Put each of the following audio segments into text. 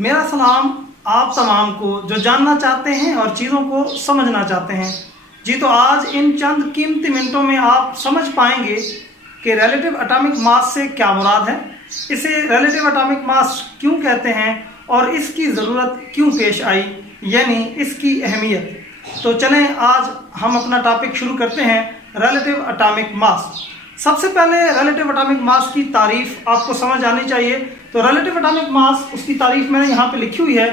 मेरा सलाम आप तमाम को जो जानना चाहते हैं और चीज़ों को समझना चाहते हैं। जी तो आज इन चंद कीमती मिनटों में आप समझ पाएंगे कि रिलेटिव एटॉमिक मास से क्या मुराद है, इसे रिलेटिव एटॉमिक मास क्यों कहते हैं और इसकी ज़रूरत क्यों पेश आई, यानी इसकी अहमियत। तो चलें आज हम अपना टॉपिक शुरू करते हैं, रिलेटिव एटॉमिक मास। सबसे पहले रिलेटिव एटॉमिक मास की तारीफ आपको समझ आनी चाहिए। तो रिलेटिव एटॉमिक मास, उसकी तारीफ मैंने यहाँ पे लिखी हुई है।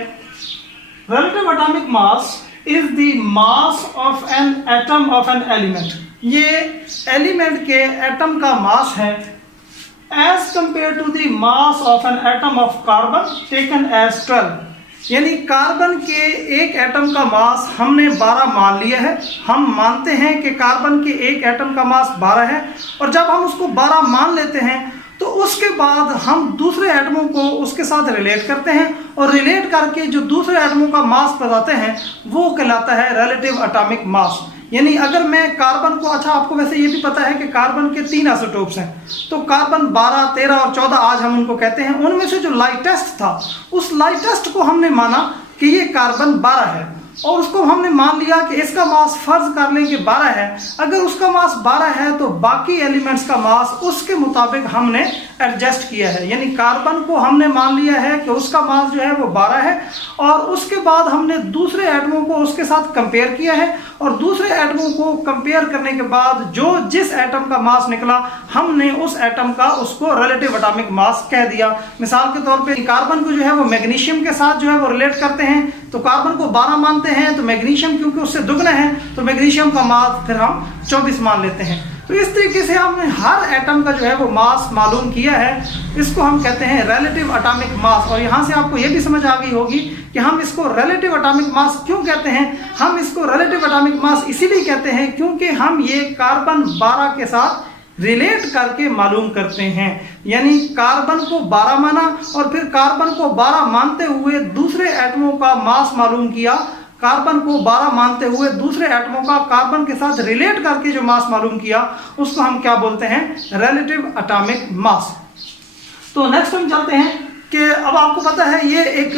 Relative atomic mass is the mass of an atom of an element. ये एलिमेंट के एटम का मास है as compare to the mass of an atom of carbon taken as 12। यानी कार्बन के एक एटम का मास हमने 12 मान लिया है। हम मानते हैं कि कार्बन के एक एटम का मास 12 है, और जब हम उसको 12 मान लेते हैं तो उसके बाद हम दूसरे एटमों को उसके साथ रिलेट करते हैं, और रिलेट करके जो दूसरे एटमों का मास बताते हैं वो कहलाता है रिलेटिव एटॉमिक मास। यानी अगर मैं कार्बन को, अच्छा आपको वैसे ये भी पता है कि कार्बन के 3 आइसोटोप्स हैं, तो कार्बन 12, 13 और 14 आज हम उनको कहते हैं। उनमें से जो लाइटेस्ट था, उस लाइटेस्ट को हमने माना कि ये कार्बन 12 है, और उसको हमने मान लिया कि इसका मास फर्ज कर लें कि 12 है। अगर उसका मास 12 है तो बाकी एलिमेंट्स का मास उसके मुताबिक हमने एडजस्ट किया है। यानी कार्बन को हमने मान लिया है कि उसका मास जो है वो 12 है, और उसके बाद हमने दूसरे एटमों को उसके साथ कंपेयर किया है, और दूसरे एटमों को कंपेयर करने के बाद जो जिस एटम का मास निकला हमने उस एटम का उसको रिलेटिव एटॉमिक मास कह दिया। मिसाल के तौर पे कार्बन को जो है वो मैग्नीशियम के साथ जो है वो रिलेट करते हैं, तो कार्बन को 12 मानते हैं, तो मैग्नीशियम क्योंकि उससे दुगना है तो मैग्नीशियम का मास फिर हम 24 मान लेते हैं। तो इस तरीके से हमने हर एटम का जो है वो मास मालूम किया है। इसको हम कहते हैं रिलेटिव एटॉमिक मास। और यहाँ से आपको ये भी समझ आ गई होगी कि हम इसको रिलेटिव एटॉमिक मास क्यों कहते हैं। हम इसको रिलेटिव एटॉमिक मास इसीलिए कहते हैं क्योंकि हम ये कार्बन 12 के साथ रिलेट करके मालूम करते हैं। यानी कार्बन को 12 माना, और फिर कार्बन को 12 मानते हुए दूसरे एटमों का मास मालूम किया। कार्बन को 12 मानते हुए दूसरे एटमों का कार्बन के साथ रिलेट करके जो मास मालूम किया उसको हम क्या बोलते हैं, रिलेटिव एटॉमिक मास। तो नेक्स्ट हम चलते हैं कि अब आपको पता है ये एक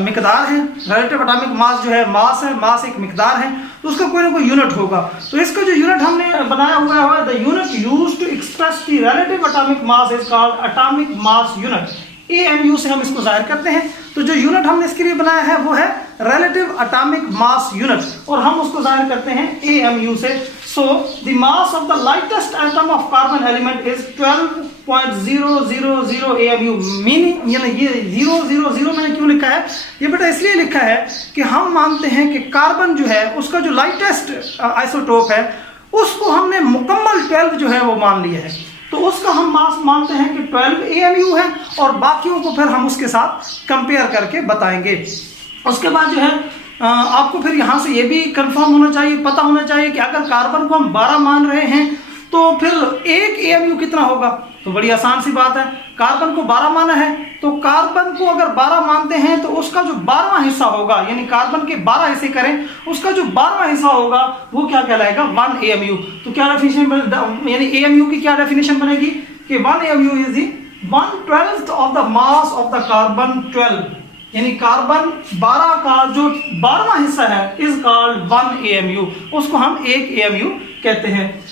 मिकदार है। रिलेटिव एटॉमिक मास जो है मास है, मास एक मिकदार है, तो उसका कोई ना कोई यूनिट होगा। तो इसका जो यूनिट हमने बनाया हुआ है, the unit used to express the relative atomic mass is called atomic mass unit. AMU से हम इसको जाहिर करते हैं। तो जो यूनिट हमने इसके लिए बनाया है वो है रिलेटिव एटॉमिक मास यूनिट, और हम उसको जाहिर करते हैं AMU से। So the mass of the lightest atom of carbon element is 12.000 AMU। Meaning यानी ये 000 मैंने क्यों लिखा है, ये बेटा इसलिए लिखा है कि हम मानते हैं कि कार्बन जो है उसका जो लाइटेस्ट आइसोटोप है उसको हमने मुकम्मल 12 जो है वो मान लिया है, तो उसका हम मास मानते हैं कि 12 AMU है, और बाकियों को फिर हम उसके साथ कंपेयर करके बताएंगे। उसके बाद जो है आपको फिर यहाँ से ये भी कंफर्म होना चाहिए, पता होना चाहिए कि अगर कार्बन को हम 12 मान रहे हैं तो फिर 1 AMU कितना होगा। तो बड़ी आसान सी बात है, कार्बन को 12 माना है, तो कार्बन को अगर 12 मानते हैं तो उसका जो 12वां हिस्सा होगा, यानी कार्बन के 12 हिस्से करें, उसका जो 12वां हिस्सा होगा वो क्या कहलाएगा, 1 AMU। तो क्या डेफिनेशन, यानी AMU की क्या डेफिनेशन बनेगी कि 1 AMU is the 1/12 of the mass of the carbon 12। यानी कार्बन 12 का जो 12वां हिस्सा है इज कॉल्ड 1 AMU, उसको हम 1 AMU कहते हैं।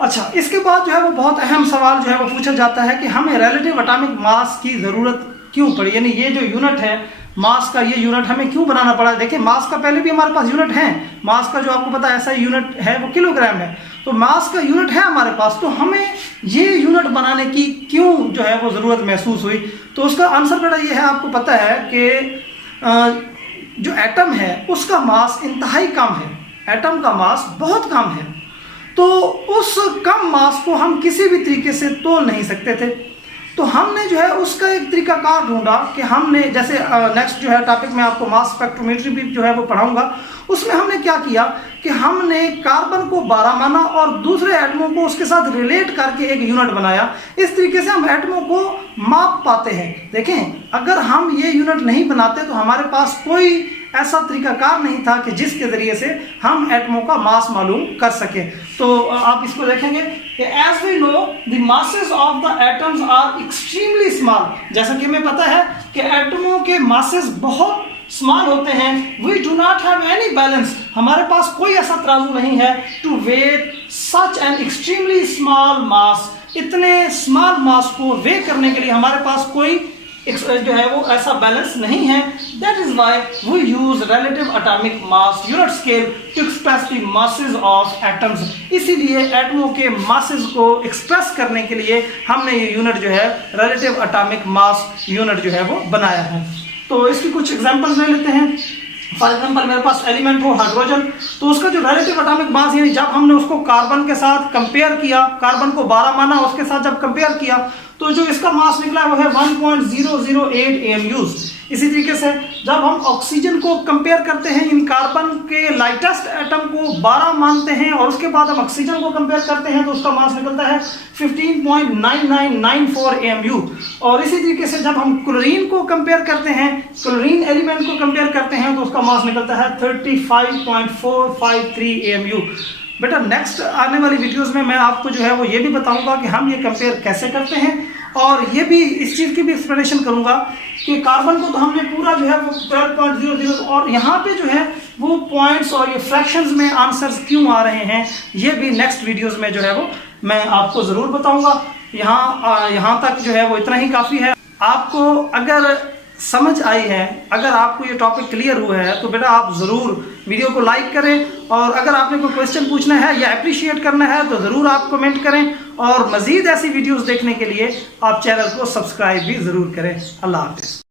अच्छा, इसके बाद जो है वो बहुत अहम सवाल जो है वो पूछा जाता है कि हमें रिलेटिव एटॉमिक मास की ज़रूरत क्यों पड़ी, यानी ये जो यूनिट है मास का, ये यूनिट हमें क्यों बनाना पड़ा। देखिए मास का पहले भी हमारे पास यूनिट है, मास का जो आपको पता है ऐसा यूनिट है वो किलोग्राम है, तो मास का यूनिट है हमारे पास, तो हमें ये यूनिट बनाने की क्यों जो है वो ज़रूरत महसूस हुई। तो उसका आंसर बेटा ये है, आपको पता है कि जो एटम है उसका मास इंतहाई कम है, एटम का मास बहुत कम है, तो उस कम मास को हम किसी भी तरीके से तोल नहीं सकते थे। तो हमने जो है उसका एक तरीकाकार ढूंढा कि हमने, जैसे नेक्स्ट जो है टॉपिक में आपको मास स्पेक्ट्रोमेट्री भी जो है वो पढ़ाऊंगा, उसमें हमने क्या किया कि हमने कार्बन को 12 माना और दूसरे एटमों को उसके साथ रिलेट करके एक यूनिट बनाया। इस तरीके से हम एटमों को माप पाते हैं। देखें, अगर हम ये यूनिट नहीं बनाते तो हमारे पास कोई ऐसा तरीकाकार नहीं था कि जिसके ज़रिए से हम एटमों का मास मालूम कर सकें। तो आप इसको देखेंगे कि as we know the masses of the atoms are extremely small. जैसा कि हमें पता है कि एटमों के मासेस बहुत स्मॉल होते हैं। We do not have any balance, हमारे पास कोई ऐसा तराजू नहीं है to weigh such an extremely small mass. इतने स्मॉल मास को वे करने के लिए हमारे पास कोई जो है वो ऐसा बैलेंस नहीं है। That is why we use relative atomic mass unit scale to express the masses of atoms. इसीलिए एटमों के मासेस को एक्सप्रेस करने के लिए हमने ये यूनिट जो है रिलेटिव एटॉमिक मास यूनिट जो है वो बनाया है। तो इसकी कुछ एग्जांपल्स ले लेते हैं। फॉर एग्जांपल मेरे पास एलिमेंट हो हाइड्रोजन, तो उसका जो रिलेटिव एटॉमिक मास यानी जब हमने उसको कार्बन के साथ कंपेयर किया, कार्बन को 12 माना, उसके साथ जब कंपेयर किया तो जो इसका मास निकला वो है 1.008 AMUs। इसी तरीके से जब हम ऑक्सीजन को कंपेयर करते हैं, इन कार्बन के लाइटेस्ट एटम को 12 मानते हैं और उसके बाद हम ऑक्सीजन को कंपेयर करते हैं तो उसका मास निकलता है 15.9994 AMU। और इसी तरीके से जब हम क्लोरीन को कंपेयर करते हैं, क्लोरीन एलिमेंट को कंपेयर करते हैं तो उसका मास निकलता है 35.453 AMU। बेटा नेक्स्ट आने वाली वीडियोस में मैं आपको जो है वो ये भी बताऊंगा कि हम ये कंपेयर कैसे करते हैं और ये भी इस चीज़ की भी एक्सप्लेनेशन करूंगा कि कार्बन को तो हमने पूरा जो है वो 12.00 और यहाँ पे जो है वो पॉइंट्स और ये फ्रैक्शंस में आंसर्स क्यों आ रहे हैं, ये भी नेक्स्ट वीडियोस में जो है वो मैं आपको ज़रूर बताऊंगा। यहाँ तक जो है वो इतना ही काफ़ी है। आपको अगर समझ आई है, अगर आपको ये टॉपिक क्लियर हुआ है तो बेटा आप ज़रूर वीडियो को लाइक करें और अगर आपने कोई क्वेश्चन पूछना है या अप्रिशिएट करना है तो ज़रूर आप कमेंट करें और मज़ीद ऐसी वीडियोस देखने के लिए आप चैनल को सब्सक्राइब भी ज़रूर करें। अल्लाह हाफ़िज़।